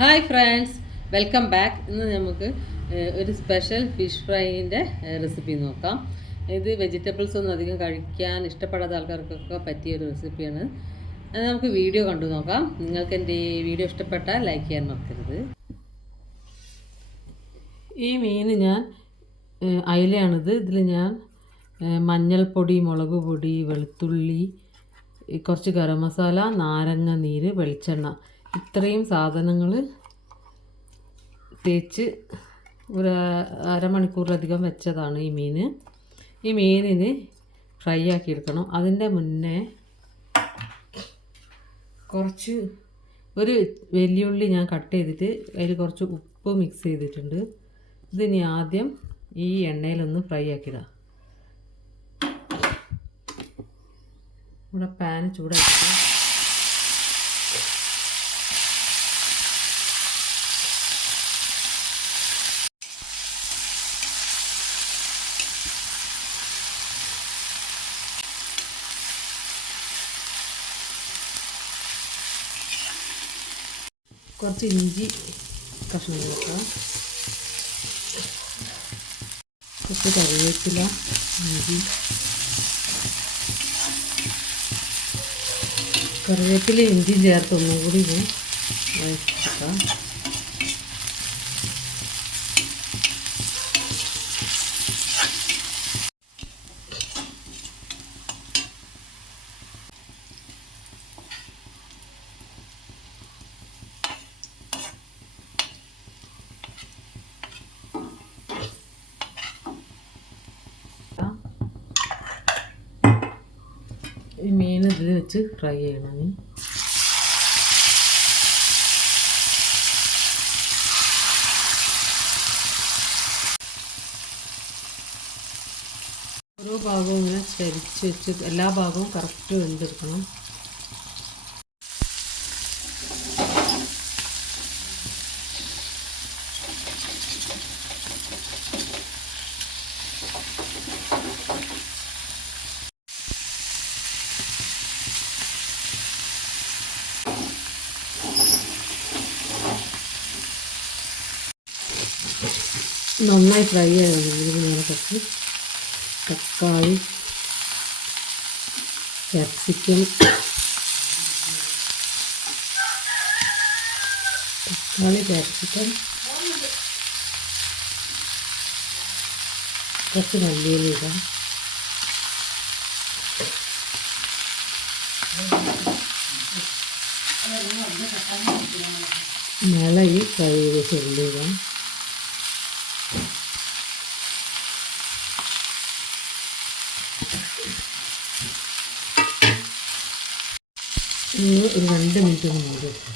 Hi friends, welcome back. ഇന്ന് നമുക്ക് ഒരു സ്പെഷ്യൽ ഫിഷ് ഫ്രൈൻ്റെ റെസിപ്പി നോക്കാം. ഇത് വെജിറ്റബിൾസ് ഒന്നും അധികം കഴിക്കാൻ ഇഷ്ടപ്പെടാത്ത ആൾക്കാർക്കൊക്കെ പറ്റിയ ഒരു റെസിപ്പിയാണ്. അത് നമുക്ക് വീഡിയോ കണ്ടു നോക്കാം. നിങ്ങൾക്ക് എൻ്റെ ഈ വീഡിയോ ഇഷ്ടപ്പെട്ടാൽ ലൈക്ക് ചെയ്യാൻ മറക്കരുത്. ഈ മീൻ ഞാൻ അയിലയാണിത്. ഇതിൽ ഞാൻ മഞ്ഞൾപ്പൊടി, മുളക് പൊടി, വെളുത്തുള്ളി, കുറച്ച് ഗരം മസാല, നാരങ്ങ നീര്, വെളിച്ചെണ്ണ, ഇത്രയും സാധനങ്ങൾ തേച്ച് ഒരു അരമണിക്കൂറിലധികം വെച്ചതാണ് ഈ മീൻ. ഈ മീനിന് ഫ്രൈ ആക്കി എടുക്കണം. അതിൻ്റെ മുന്നേ ഒരു വെല്ലുള്ളി ഞാൻ കട്ട് ചെയ്തിട്ട് അതിൽ കുറച്ച് ഉപ്പ് മിക്സ് ചെയ്തിട്ടുണ്ട്. ഇതിനി ആദ്യം ഈ എണ്ണയിലൊന്ന് ഫ്രൈ ആക്കിയിടാം. ഇവിടെ പാൻ ചൂടാക്കിയിട്ട് കുറച്ച് ഇഞ്ചി കഷ്ണം വെക്കാം, കുറച്ച് കറിവേപ്പില, ഇഞ്ചി, കറിവേപ്പില ഇഞ്ചിയും ചേർത്ത് ഒന്നും കൂടി വഴറ്റിക്കാം. ഈ മീൻ ഇതിൽ വെച്ച് ഫ്രൈ ചെയ്യണം. ഓരോ ഭാഗവും ഇങ്ങനെ ചരിച്ച് വെച്ച് എല്ലാ ഭാഗവും കറക്റ്റ് വെന്തെടുക്കണം. നന്നായി ഫ്രൈ ആയതാണ്. ഇതിന് നേരെ കുറച്ച് തക്കാളി, ക്യാപ്സിക്കം, കുറച്ച് മല്ലിയില ഇടാം. മുളക് ഫ്രൈ ചെയ്ത് ചെല്ലിടാം. ഒരു 2 മിനിറ്റ് ഒന്ന് മൂടി വെക്കാം.